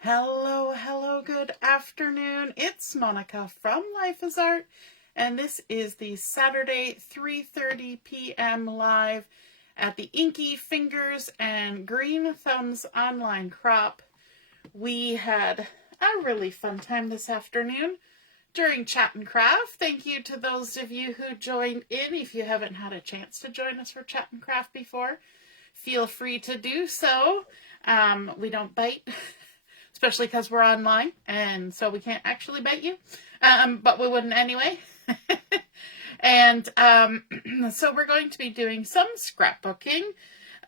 Hello, hello, good afternoon. It's Monica from Life is Art, and this is the Saturday 3:30 p.m. live at the Inky Fingers and Green Thumbs online crop. We had a really fun time this afternoon during Chat and Craft. Thank you to those of you who joined in. If you haven't had a chance to join us for Chat and Craft before, feel free to do so. We don't bite, especially because we're online, and so we can't actually bite you, but we wouldn't anyway. And so we're going to be doing some scrapbooking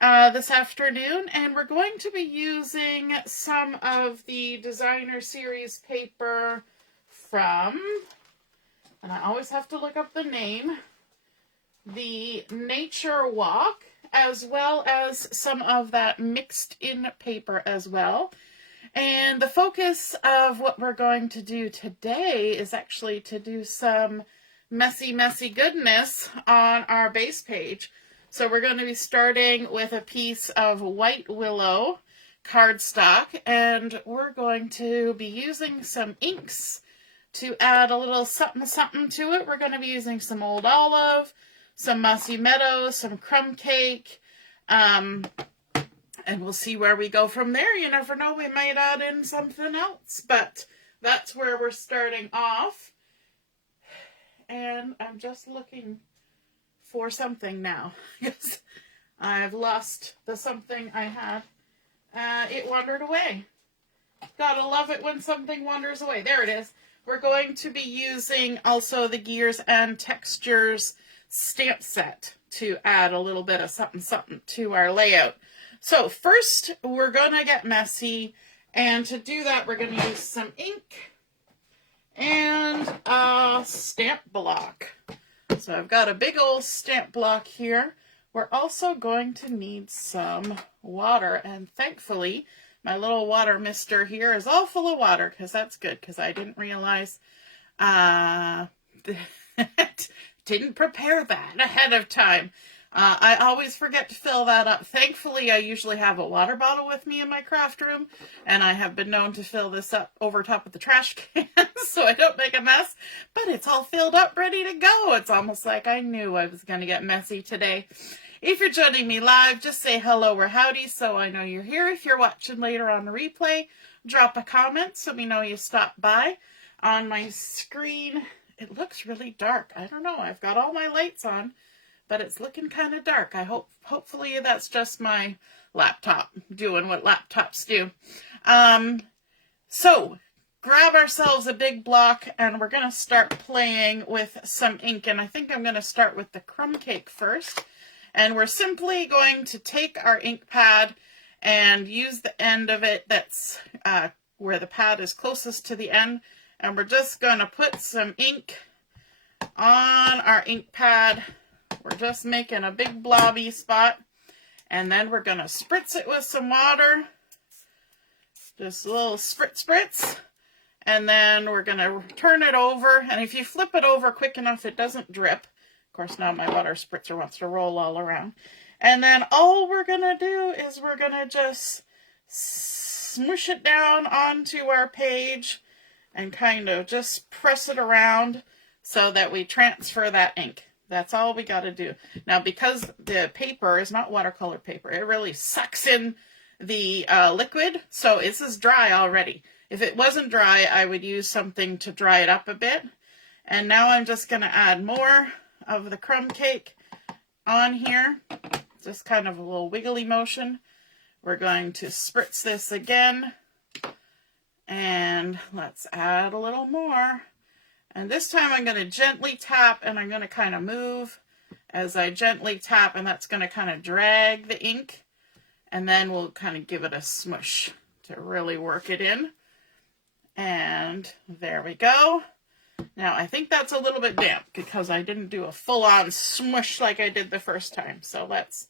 this afternoon, and we're going to be using some of the designer series paper from, and I always have to look up the name, the Nature Walk, as well as some of that mixed in paper as well. And the focus of what we're going to do today is actually to do some messy goodness on our base page. So we're going to be starting with a piece of white willow cardstock, and we're going to be using some inks to add a little something to it. We're going to be using some Old Olive, some Mossy Meadow, some Crumb Cake, and we'll see where we go from there. You never know, we might add in something else, but that's where we're starting off. And I'm just looking for something now, because I've lost the something I had. It wandered away. Gotta love it when something wanders away. There it is. We're going to be using also the Gears and Textures stamp set to add a little bit of something to our layout. So first, we're going to get messy, and to do that, we're going to use some ink and a stamp block. So I've got a big old stamp block here. We're also going to need some water, and thankfully, my little water mister here is all full of water, because that's good, because I didn't realize, didn't prepare that ahead of time. I always forget to fill that up. Thankfully, I usually have a water bottle with me in my craft room, and I have been known to fill this up over top of the trash can so I don't make a mess, but it's all filled up, ready to go. It's almost like I knew I was going to get messy today. If you're joining me live, just say hello or howdy so I know you're here. If you're watching later on the replay, drop a comment so we know you stopped by. On my screen, it looks really dark. I don't know. I've got all my lights on, but it's looking kind of dark. Hopefully that's just my laptop doing what laptops do. So grab ourselves a big block, and we're going to start playing with some ink. And I think I'm going to start with the Crumb Cake first. And we're simply going to take our ink pad and use the end of it that's where the pad is closest to the end. And we're just going to put some ink on our ink pad. We're just making a big blobby spot. And then we're going to spritz it with some water. Just a little spritz. And then we're going to turn it over. And if you flip it over quick enough, it doesn't drip. Of course, now my water spritzer wants to roll all around. And then all we're going to do is we're going to just smoosh it down onto our page and kind of just press it around so that we transfer that ink. That's all we got to do. Now, because the paper is not watercolor paper, it really sucks in the liquid, so this is dry already. If it wasn't dry, I would use something to dry it up a bit. And now I'm just going to add more of the Crumb Cake on here. Just kind of a little wiggly motion. We're going to spritz this again. And let's add a little more. And this time I'm going to gently tap, and I'm going to kind of move as I gently tap, and that's going to kind of drag the ink. And then we'll kind of give it a smush to really work it in. And there we go. Now, I think that's a little bit damp because I didn't do a full-on smush like I did the first time. So let's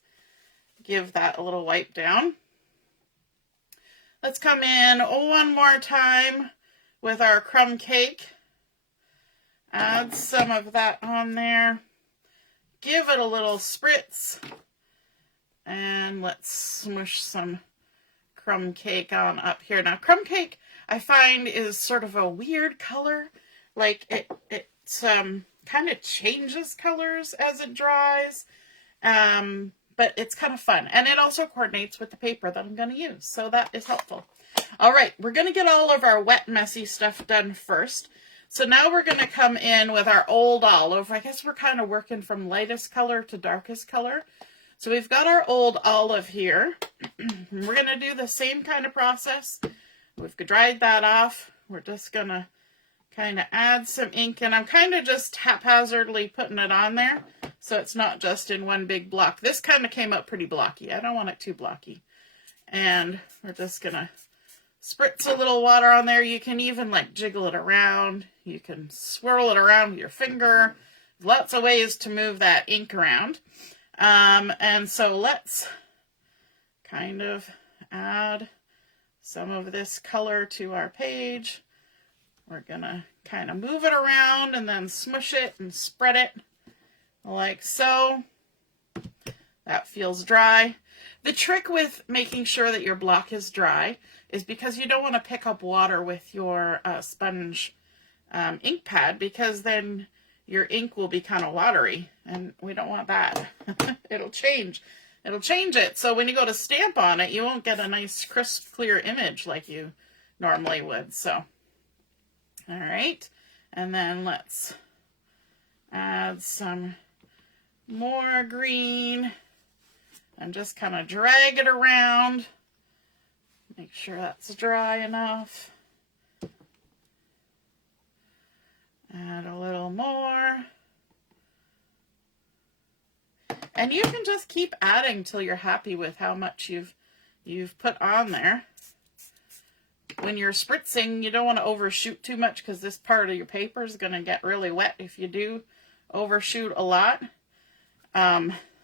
give that a little wipe down. Let's come in one more time with our Crumb Cake. Add some of that on there. Give it a little spritz. And let's smush some Crumb Cake on up here. Now, Crumb Cake, I find, is sort of a weird color. Like, it's kind of changes colors as it dries. But it's kind of fun. And it also coordinates with the paper that I'm going to use. So that is helpful. All right, we're going to get all of our wet, messy stuff done first. So now we're going to come in with our old olive. I guess we're kind of working from lightest color to darkest color. So we've got our old olive here. We're going to do the same kind of process. We've dried that off. We're just going to kind of add some ink, and I'm kind of just haphazardly putting it on there so it's not just in one big block. This kind of came up pretty blocky. I don't want it too blocky. And we're just going to spritz a little water on there. You can even like jiggle it around. You can swirl it around with your finger. Lots of ways to move that ink around. And so let's kind of add some of this color to our page. We're gonna kind of move it around and then smush it and spread it like so. That feels dry. The trick with making sure that your block is dry is because you don't want to pick up water with your sponge ink pad, because then your ink will be kind of watery, and we don't want that. It'll change it. So when you go to stamp on it, you won't get a nice crisp, clear image like you normally would. So, all right. And then let's add some more green and just kind of drag it around. Make sure that's dry enough. Add a little more. And you can just keep adding till you're happy with how much you've put on there. When you're spritzing, you don't want to overshoot too much, because this part of your paper is going to get really wet if you do overshoot a lot.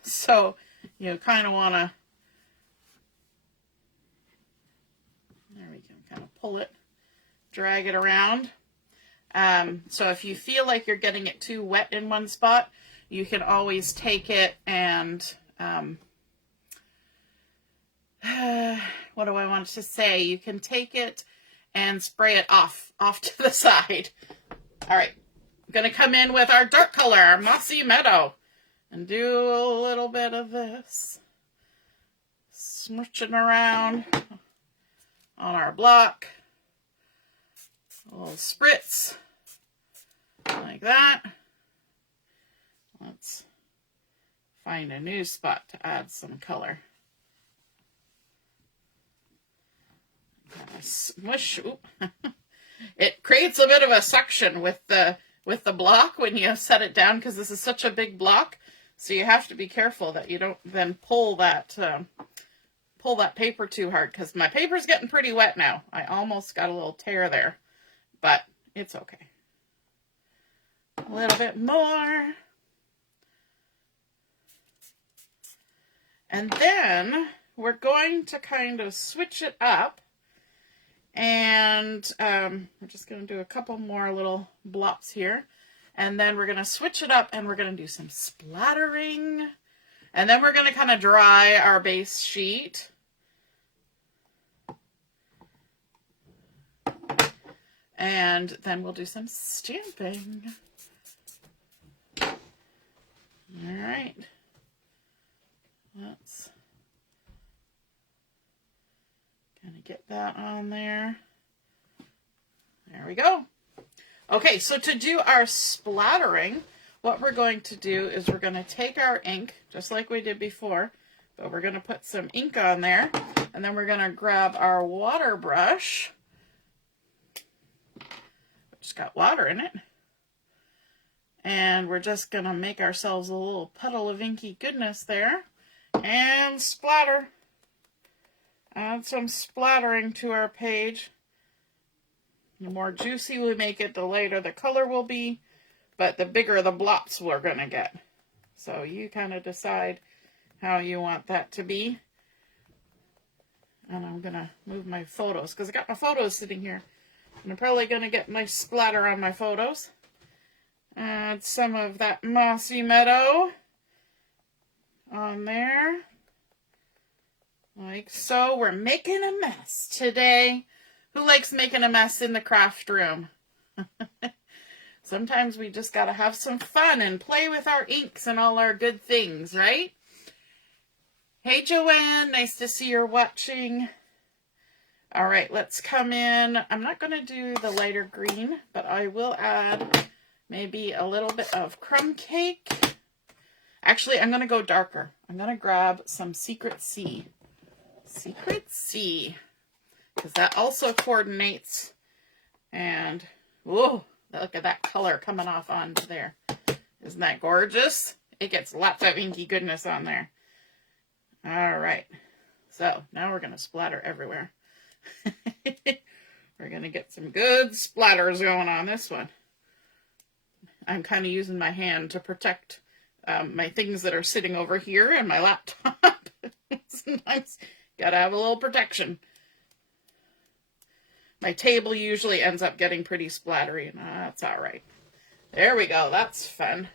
So you kind of want to, there we can kind of pull it, drag it around. So if you feel like you're getting it too wet in one spot, you can always take it and, what do I want to say? You can take it and spray it off to the side. All right, I'm going to come in with our dark color, Mossy Meadow, and do a little bit of this. Smooching around on our block. A little spritz, like that. Let's find a new spot to add some color. Smush. It creates a bit of a suction with the block when you set it down, because this is such a big block. So you have to be careful that you don't then pull that paper too hard, because my paper's getting pretty wet now. I almost got a little tear there, but it's okay. A little bit more. And then we're going to kind of switch it up, and we're just going to do a couple more little blops here, and then we're going to switch it up and we're going to do some splattering, and then we're going to kind of dry our base sheet. And then we'll do some stamping. All right. Let's kind of get that on there. There we go. Okay, so to do our splattering, what we're going to do is we're going to take our ink, just like we did before, but we're going to put some ink on there, and then we're going to grab our water brush, which got water in it, and we're just going to make ourselves a little puddle of inky goodness there. And splatter. Add some splattering to our page. The more juicy we make it, the lighter the color will be, but the bigger the blops we're going to get. So you kind of decide how you want that to be. And I'm going to move my photos, because I got my photos sitting here. And I'm probably going to get nice splatter on my photos. Add some of that Mossy Meadow on there, Like so. We're making a mess today. Who likes making a mess in the craft room? Sometimes we just got to have some fun and play with our inks and all our good things, right? Hey, Joanne. Nice to see you're watching. All right, let's come in. I'm not going to do the lighter green, but I will add maybe a little bit of Crumb Cake. Actually, I'm going to go darker. I'm going to grab some Secret Sea. Secret Sea. Because that also coordinates. And, whoa, look at that color coming off onto there. Isn't that gorgeous? It gets lots of inky goodness on there. All right. So, now we're going to splatter everywhere. We're going to get some good splatters going on this one. I'm kind of using my hand to protect my things that are sitting over here and my laptop. Sometimes got to have a little protection. My table usually ends up getting pretty splattery, and that's all right. There we go. That's fun.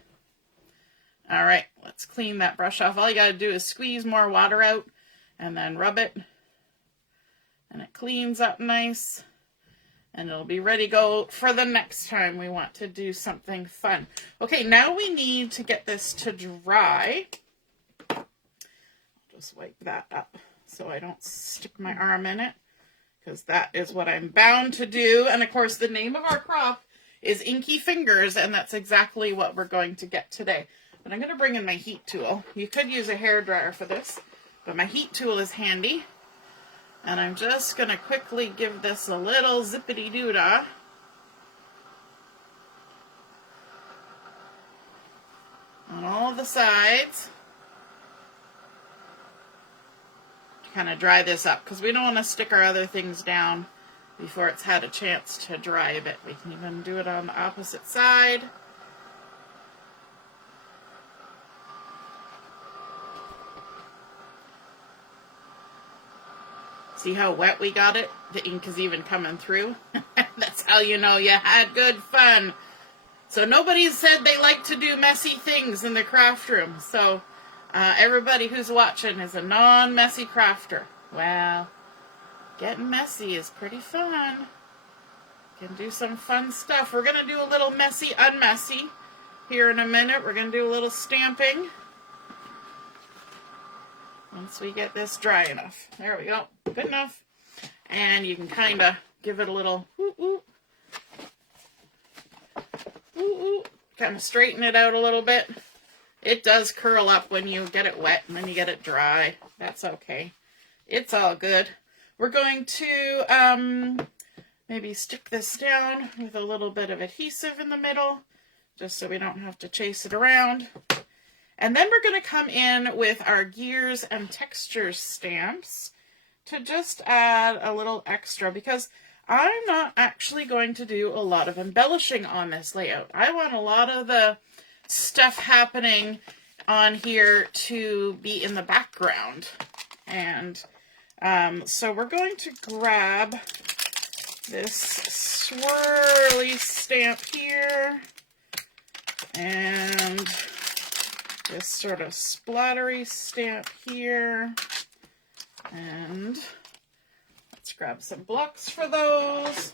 All right, let's clean that brush off. All you got to do is squeeze more water out and then rub it. And it cleans up nice. And it'll be ready to go for the next time we want to do something fun. Okay, now we need to get this to dry. I'll just wipe that up so I don't stick my arm in it, because that is what I'm bound to do. And of course, the name of our crop is Inky Fingers, and that's exactly what we're going to get today. But I'm going to bring in my heat tool. You could use a hairdryer for this, but my heat tool is handy. And I'm just going to quickly give this a little zippity-doo-dah. On all the sides. Kind of dry this up, because we don't want to stick our other things down before it's had a chance to dry a bit. We can even do it on the opposite side. See how wet we got it? The ink is even coming through. That's how you know you had good fun. So nobody said they like to do messy things in the craft room. So everybody who's watching is a non-messy crafter. Well, getting messy is pretty fun. Can do some fun stuff. We're going to do a little messy, unmessy here in a minute. We're going to do a little stamping. Once we get this dry enough. There we go. Good enough. And you can kind of give it a little kind of straighten it out a little bit. It does curl up when you get it wet and when you get it dry. That's okay. It's all good. We're going to maybe stick this down with a little bit of adhesive in the middle, just so we don't have to chase it around. And then we're going to come in with our gears and textures stamps to just add a little extra, because I'm not actually going to do a lot of embellishing on this layout. I want a lot of the stuff happening on here to be in the background. And so we're going to grab this swirly stamp here and this sort of splattery stamp here, and let's grab some blocks for those.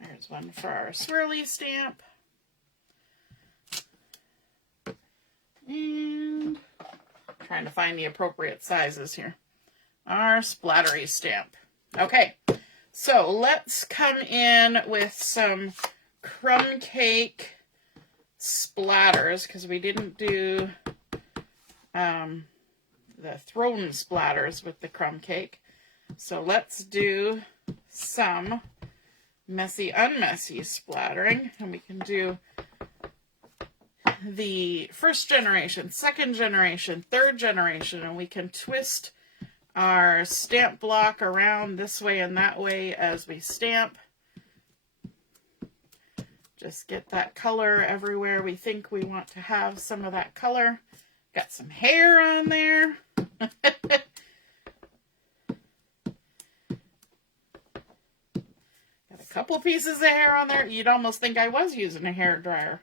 There's one for our swirly stamp, and trying to find the appropriate sizes here. Our splattery stamp. Okay, so let's come in with some Crumb Cake splatters, because we didn't do the thrown splatters with the Crumb Cake. So let's do some messy unmessy splattering, and we can do the first generation, second generation, third generation, and we can twist our stamp block around this way and that way as we stamp. Just get that color everywhere we think we want to have some of that color. Got some hair on there. Got a couple pieces of hair on there. You'd almost think I was using a hair dryer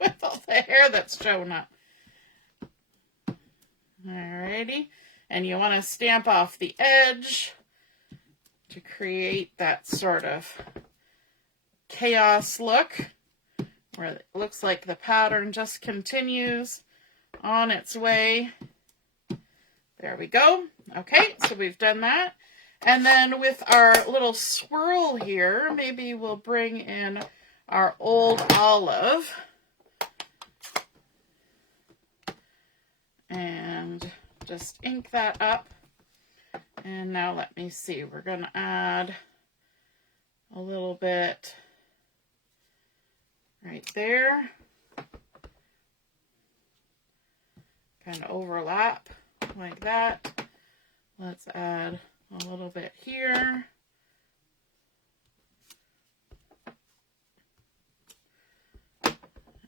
with all the hair that's showing up. Alrighty. And you want to stamp off the edge to create that sort of chaos look where it looks like the pattern just continues on its way. There we go. Okay, so we've done that. And then with our little swirl here, maybe we'll bring in our old olive. And just ink that up. And now let me see, we're going to add a little bit right there. Kind of overlap like that. Let's add a little bit here.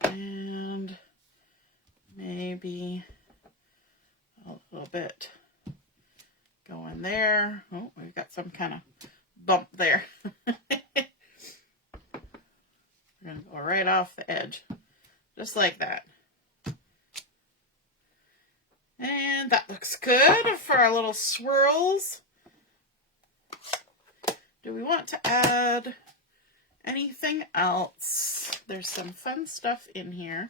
And maybe a little bit going there. Oh, we've got some kind of bump there. We're going to go right off the edge, just like that. And that looks good for our little swirls. Do we want to add anything else? There's some fun stuff in here.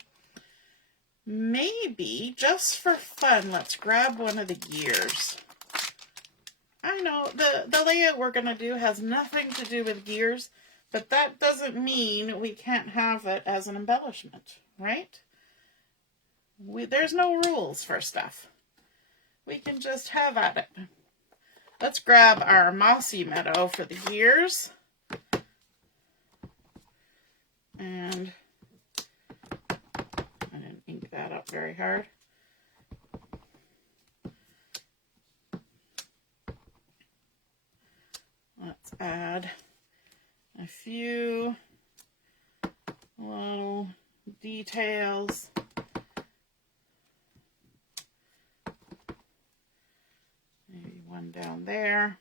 Maybe, just for fun, let's grab one of the gears. I know the layout we're going to do has nothing to do with gears, but that doesn't mean we can't have it as an embellishment, right? There's no rules for stuff. We can just have at it. Let's grab our Mossy Meadow for the gears. And I didn't ink that up very hard. Let's add a few little details. Maybe one down there.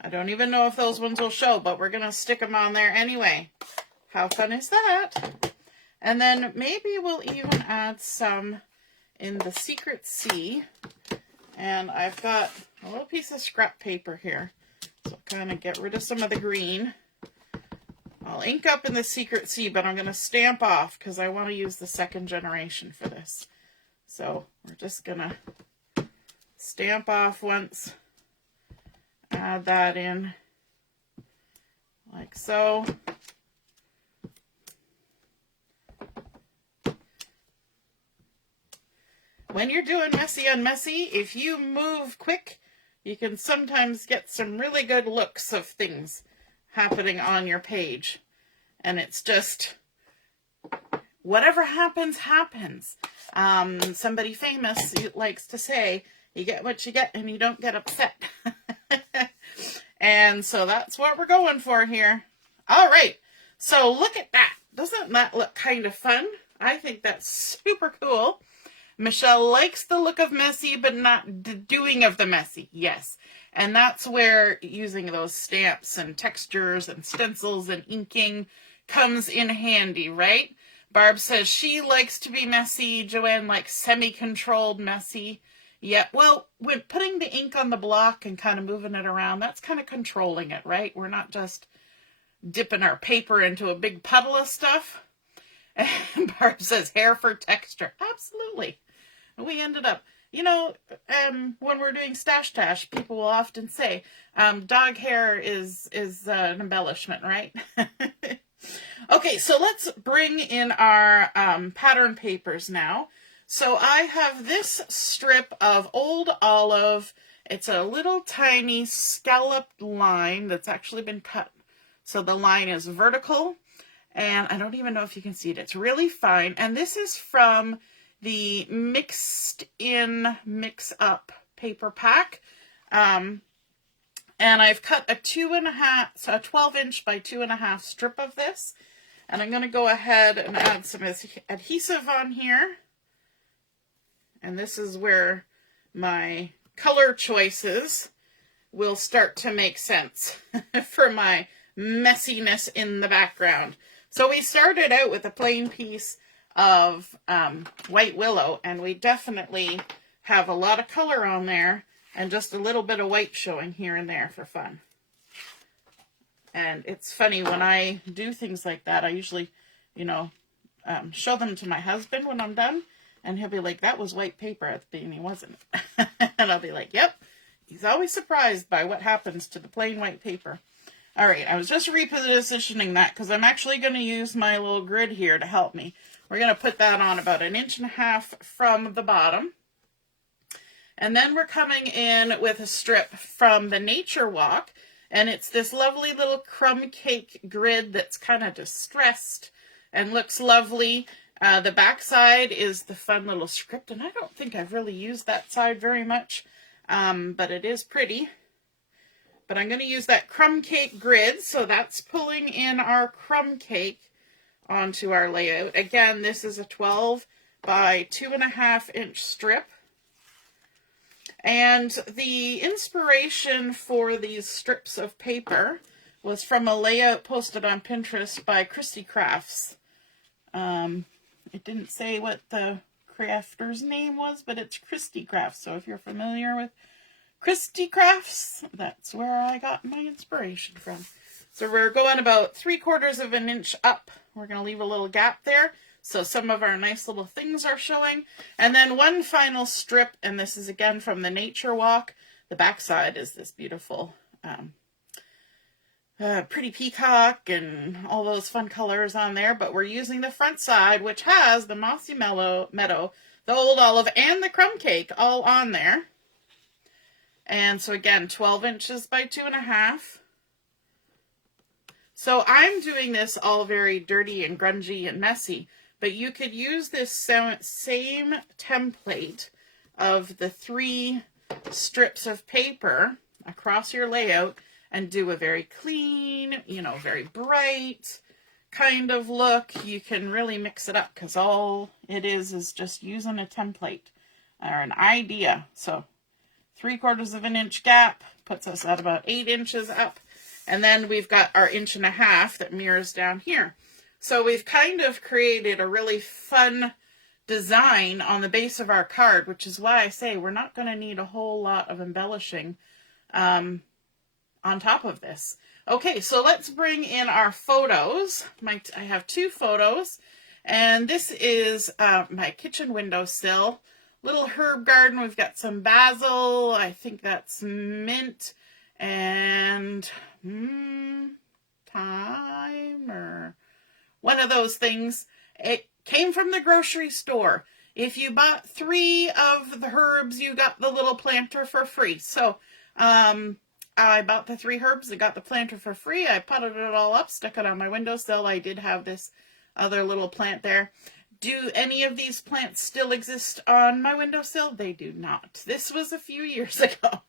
I don't even know if those ones will show, but we're going to stick them on there anyway. How fun is that? And then maybe we'll even add some in the Secret Sea. And I've got a little piece of scrap paper here. So kind of get rid of some of the green. I'll ink up in the Secret Sea, but I'm going to stamp off because I want to use the second generation for this. So we're just going to stamp off once. Add that in like so. When you're doing messy on messy, if you move quick, you can sometimes get some really good looks of things happening on your page. And it's just, whatever happens, happens. Somebody famous likes to say, you get what you get and you don't get upset. And so that's what we're going for here. All right. So look at that. Doesn't that look kind of fun? I think that's super cool. Michelle likes the look of messy, but not the doing of the messy. Yes. And that's where using those stamps and textures and stencils and inking comes in handy, right? Barb says she likes to be messy. Joanne likes semi-controlled messy. Yeah, well, when putting the ink on the block and kind of moving it around, that's kind of controlling it, right? We're not just dipping our paper into a big puddle of stuff. And Barb says hair for texture. Absolutely. We ended up, you know, when we're doing Stash Tash, people will often say, dog hair is an embellishment, right? Okay, so let's bring in our pattern papers now. So I have this strip of old olive. It's a little tiny scalloped line that's actually been cut. So the line is vertical, and I don't even know if you can see it. It's really fine. And this is from the Mixed In Mix Up paper pack. And I've cut a 12-inch by 2.5 strip of this. And I'm going to go ahead and add some adhesive on here. And this is where my color choices will start to make sense for my messiness in the background. So we started out with a plain piece of white willow, and we definitely have a lot of color on there and just a little bit of white showing here and there for fun. And it's funny, when I do things like that, I usually, you know, show them to my husband when I'm done, and he'll be like, that was white paper at the beginning, wasn't it? And I'll be like, yep. He's always surprised by what happens to the plain white paper. All right, I was just repositioning that because I'm actually going to use my little grid here to help me. We're going to put that on about 1.5 inches from the bottom. And then we're coming in with a strip from the Nature Walk. And it's this lovely little Crumb Cake grid that's kind of distressed and looks lovely. The back side is the fun little script, and I don't think I've really used that side very much, but it is pretty. But I'm going to use that Crumb Cake grid, so that's pulling in our Crumb Cake onto our layout. Again, this is a 12 by 2.5 inch strip. And the inspiration for these strips of paper was from a layout posted on Pinterest by Christy Crafts. It didn't say what the crafter's name was, but it's Christy Crafts. So if you're familiar with Christy Crafts, that's where I got my inspiration from. So we're going about 3/4 inch up. We're going to leave a little gap there, so some of our nice little things are showing. And then one final strip, and this is again from the Nature Walk. The back side is this beautiful pretty peacock and all those fun colors on there. But we're using the front side, which has the Mossy Meadow, the Old Olive, and the Crumb Cake all on there. And so again, 12 inches by 2.5. So I'm doing this all very dirty and grungy and messy, but you could use this same template of the 3 strips of paper across your layout and do a very clean, you know, very bright kind of look. You can really mix it up because all it is just using a template or an idea. So 3/4 inch gap puts us at about 8 inches up. And then we've got our 1.5 inches that mirrors down here. So we've kind of created a really fun design on the base of our card, which is why I say we're not going to need a whole lot of embellishing on top of this. Okay, so let's bring in our photos. I have 2 photos, and this is my kitchen windowsill. Little herb garden. We've got some basil. I think that's mint and thyme or one of those things. It came from the grocery store. If you bought 3 of the herbs, you got the little planter for free. So I bought the 3 herbs and got the planter for free. I potted it all up, stuck it on my windowsill. I did have this other little plant there. Do any of these plants still exist on my windowsill? They do not. This was a few years ago.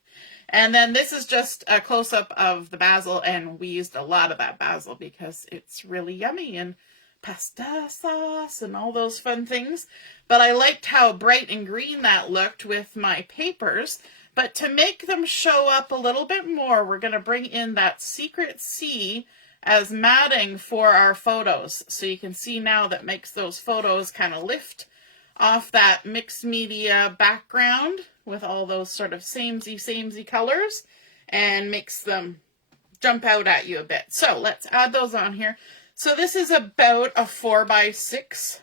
And then this is just a close-up of the basil, and we used a lot of that basil because it's really yummy and pasta sauce and all those fun things. But I liked how bright and green that looked with my papers. But to make them show up a little bit more, we're going to bring in that Secret C as matting for our photos. So you can see now that makes those photos kind of lift off that mixed media background with all those sort of samey colors and makes them jump out at you a bit. So let's add those on here. So this is about a 4x6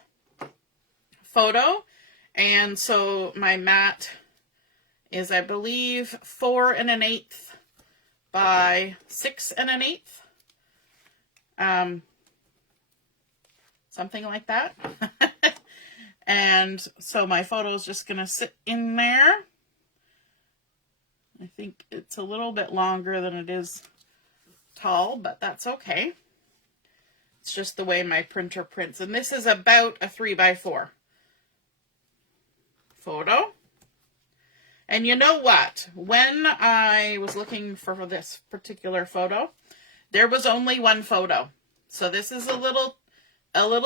photo. And so my mat is, I believe, 4 1/8 by 6 1/8. Something like that. And so my photo is just going to sit in there. I think it's a little bit longer than it is tall, but that's okay. It's just the way my printer prints. And this is about a 3x4 photo. And you know what? When I was looking for this particular photo, there was only one photo. So this is a little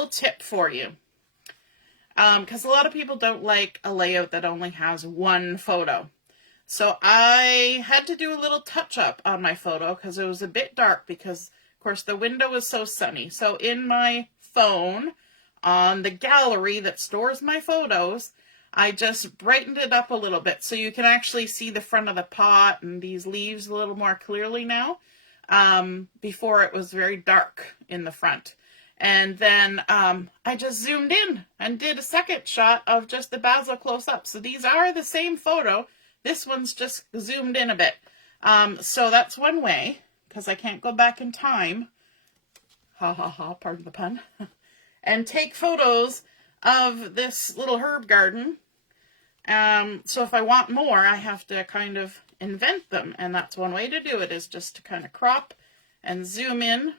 tip for you. Because a lot of people don't like a layout that only has one photo. So I had to do a little touch up on my photo because it was a bit dark because Of course, the window is so sunny. So in my phone, on the gallery that stores my photos, I just brightened it up a little bit so you can actually see the front of the pot and these leaves a little more clearly now. Before it was very dark in the front. And then I just zoomed in and did a second shot of just the basil close up. So these are the same photo. This one's just zoomed in a bit. So that's one way, because I can't go back in time. Ha ha ha, pardon the pun. And take photos of this little herb garden. So if I want more, I have to kind of invent them. And that's one way to do it, is just to kind of crop and zoom in.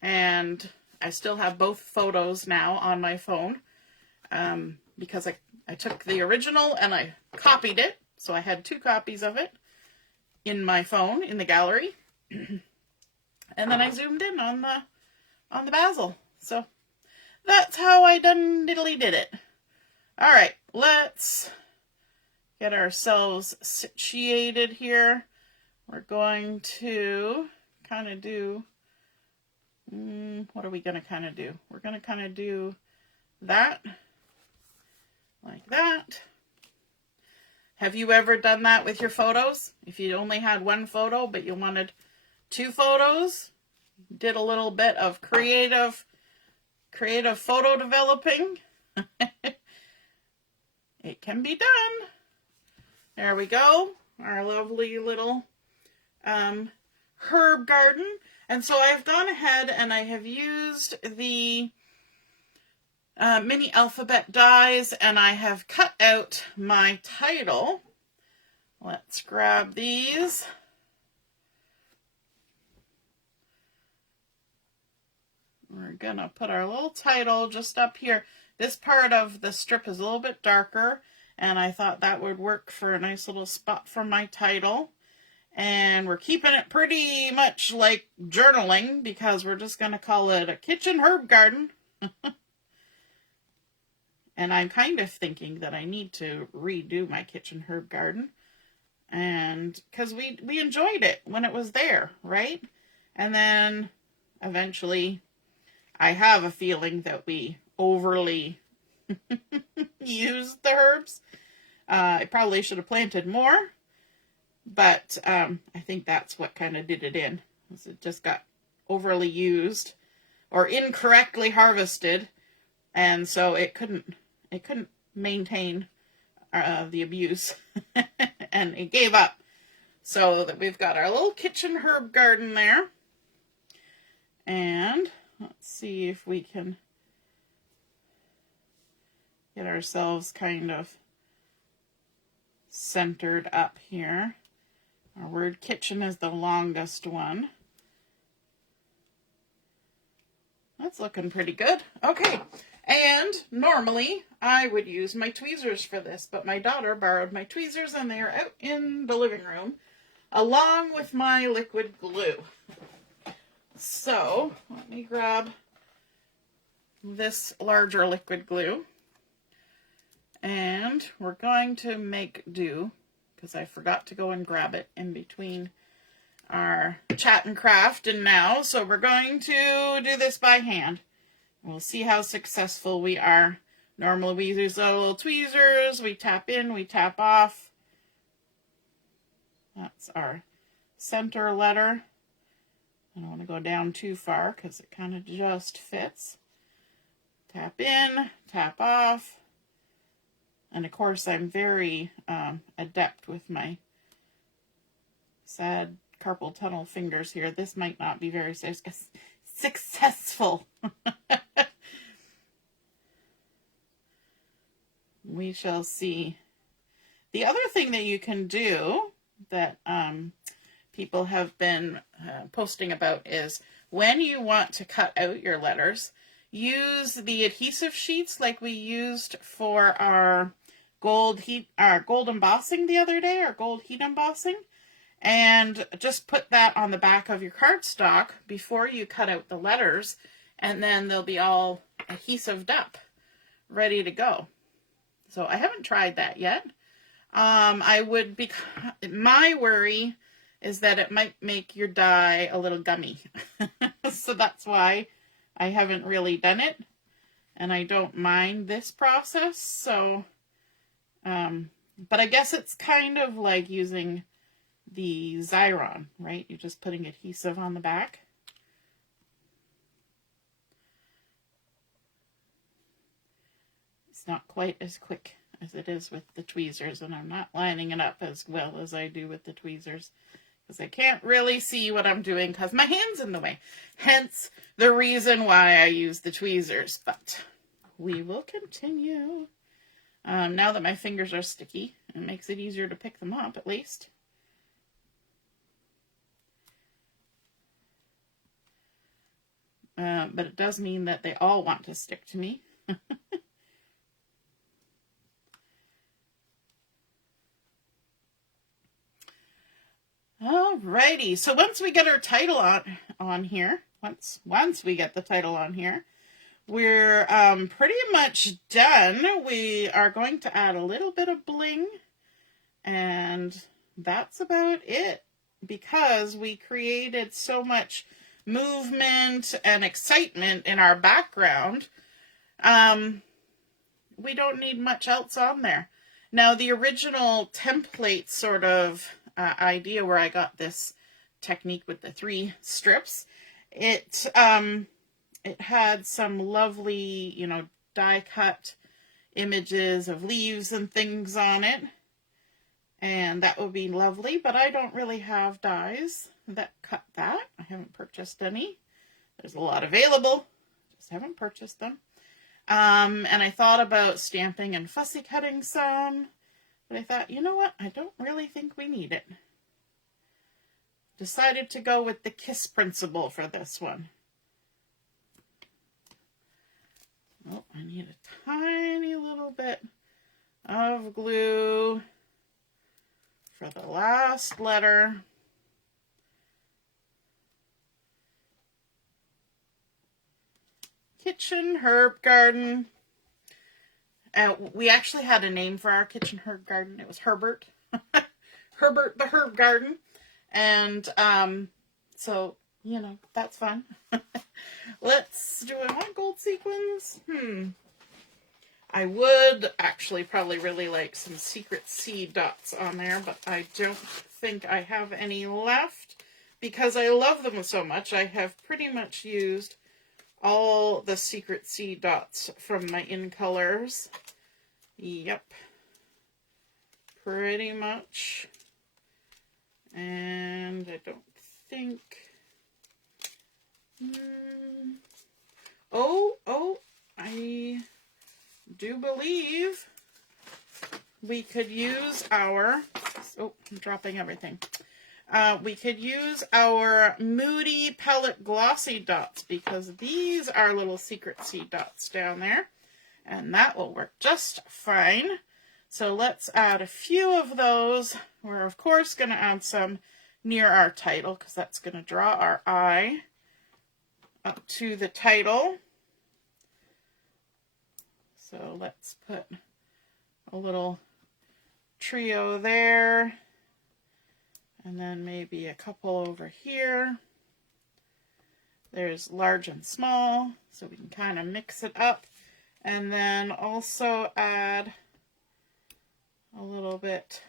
And I still have both photos now on my phone, because I took the original and I copied it. So I had 2 copies of it in my phone in the gallery. And then I zoomed in on the basil. So that's how I done diddly did it. All right, let's get ourselves situated here. We're going to kind of do, what are we going to kind of do? We're going to kind of do that, like that. Have you ever done that with your photos? If you only had 1 photo, but you wanted 2 photos, did a little bit of creative photo developing. It can be done. There we go. Our lovely little herb garden. And so I've gone ahead and I have used the mini alphabet dies, and I have cut out my title. Let's grab these. We're gonna put our little title just up here. This part of the strip is a little bit darker, and I thought that would work for a nice little spot for my title. And we're keeping it pretty much like journaling, because we're just gonna call it a kitchen herb garden. And I'm kind of thinking that I need to redo my kitchen herb garden, and because we enjoyed it when it was there, right? And then eventually I have a feeling that we overly used the herbs. I probably should have planted more, but I think that's what kind of did it in. It just got overly used or incorrectly harvested, and so it couldn't maintain the abuse, and it gave up. So that we've got our little kitchen herb garden there, and let's see if we can get ourselves kind of centered up here. Our word kitchen is the longest one. That's looking pretty good. Okay. And normally I would use my tweezers for this, but my daughter borrowed my tweezers and they are out in the living room along with my liquid glue. So let me grab this larger liquid glue, and we're going to make do, because I forgot to go and grab it in between our chat and craft and now. So we're going to do this by hand. We'll see how successful we are. Normally we use our little tweezers, we tap in, we tap off. That's our center letter. I don't want to go down too far because it kind of just fits. Tap in, tap off. And of course I'm very adept with my sad carpal tunnel fingers here. This might not be very successful. We shall see. The other thing that you can do that people have been posting about is when you want to cut out your letters, use the adhesive sheets like we used for our gold embossing the other day, our gold heat embossing, and just put that on the back of your cardstock before you cut out the letters, and then they'll be all adhesived up, ready to go. So I haven't tried that yet. My worry is that it might make your die a little gummy. So that's why I haven't really done it. And I don't mind this process. So, but I guess it's kind of like using the Xyron, right? You're just putting adhesive on the back. It's not quite as quick as it is with the tweezers, and I'm not lining it up as well as I do with the tweezers because I can't really see what I'm doing because my hand's in the way. Hence the reason why I use the tweezers, but we will continue. Now that my fingers are sticky, it makes it easier to pick them up at least. But it does mean that they all want to stick to me. Alrighty, so once we get our title on here, once we get the title on here, we're pretty much done. We are going to add a little bit of bling, and that's about it, because we created so much movement and excitement in our background. We don't need much else on there. Now, the original template sort of idea where I got this technique with the 3 strips, it had some lovely, you know, die cut images of leaves and things on it, and that would be lovely, but I don't really have dies that cut that. I haven't purchased any. There's a lot available, just haven't purchased them. And I thought about stamping and fussy cutting some, but I thought, you know what, I don't really think we need it. Decided to go with the KISS principle for this one. Oh, I need a tiny little bit of glue for the last letter. Kitchen herb garden. We actually had a name for our kitchen herb garden. It was Herbert. Herbert the herb garden. And so, you know, that's fun. Let's do a gold sequins. I would actually probably really like some secret seed dots on there, but I don't think I have any left because I love them so much. I have pretty much used all the secret seed dots from my in colors. Yep. Pretty much. And I don't think... I do believe we could use our... Oh, I'm dropping everything. We could use our Moody Palette Glossy dots because these are little secret seed dots down there. And that will work just fine. So let's add a few of those. We're, of course, going to add some near our title because that's going to draw our eye up to the title. So let's put a little trio there. And then maybe a couple over here. There's large and small, so we can kind of mix it up. And then also add a little bit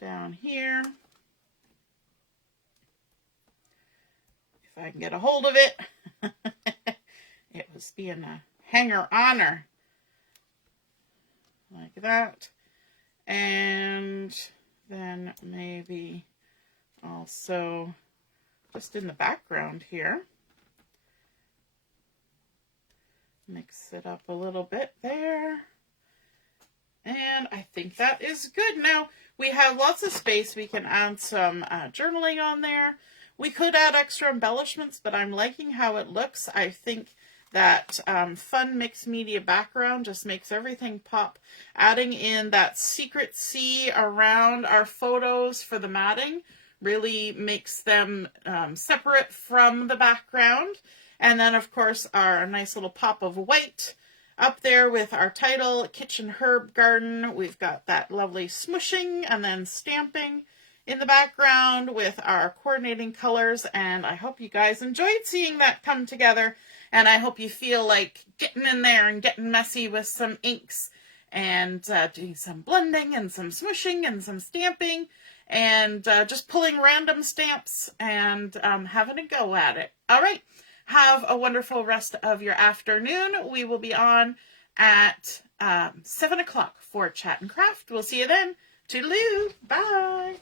down here. If I can get a hold of it. It was being a hanger-oner. Like that. And then maybe also just in the background here. Mix it up a little bit there. And I think that is good. Now, we have lots of space. We can add some journaling on there. We could add extra embellishments, but I'm liking how it looks. I think that fun mixed media background just makes everything pop. Adding in that secret C around our photos for the matting really makes them separate from the background. And then, of course, our nice little pop of white up there with our title, Kitchen Herb Garden. We've got that lovely smushing and then stamping in the background with our coordinating colors, and I hope you guys enjoyed seeing that come together, and I hope you feel like getting in there and getting messy with some inks and doing some blending and some smooshing and some stamping and just pulling random stamps and having a go at it. All right, have a wonderful rest of your afternoon. We will be on at 7 o'clock for Chat and Craft. We'll see you then. Toodaloo. Bye.